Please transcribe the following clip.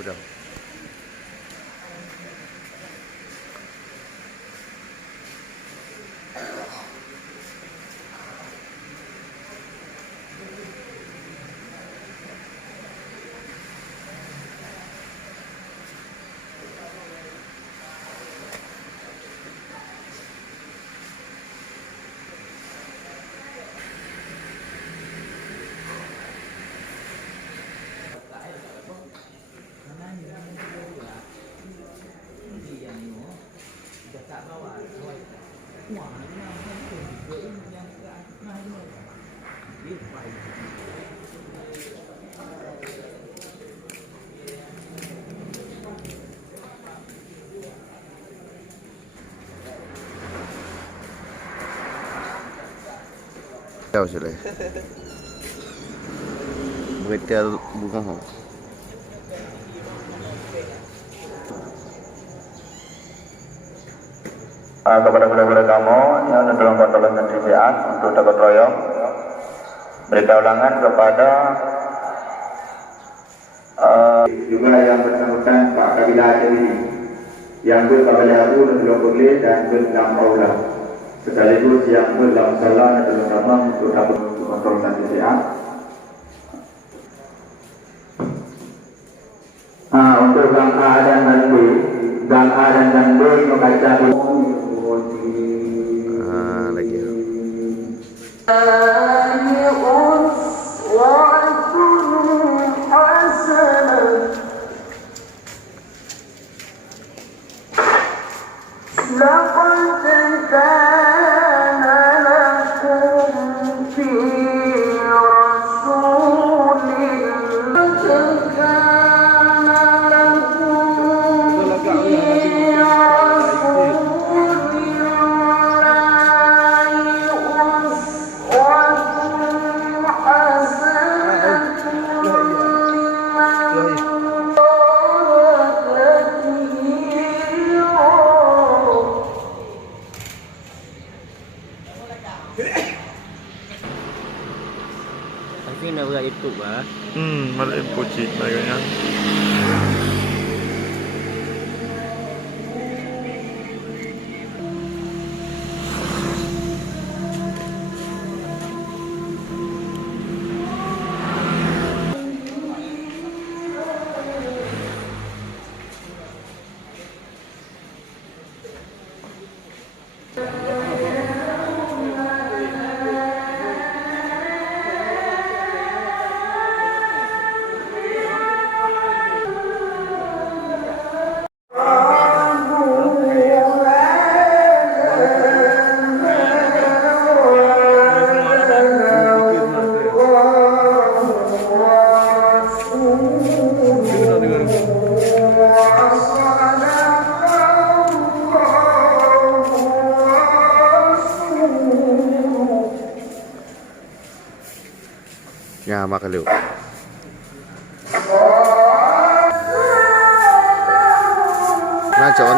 Betul. Jauh sudah. Berita bunga. Kepada guru-guru kamu yang dalam kontrol sertifikat untuk dapat royong berita ulangan kepada juga yang bersangkutan Pak Kabila ini yang berkabila aku dan berkabila dan berkabila sekaligus yang berdalam salah dan terutama untuk dapat kontrol sertifikat. Untuk gang A dan gang B, gang A dan gang B membaca Lagi. Tapi nak berat YouTube lah. Malah info cik bagainya. Ya, makan dulu. Nah, coba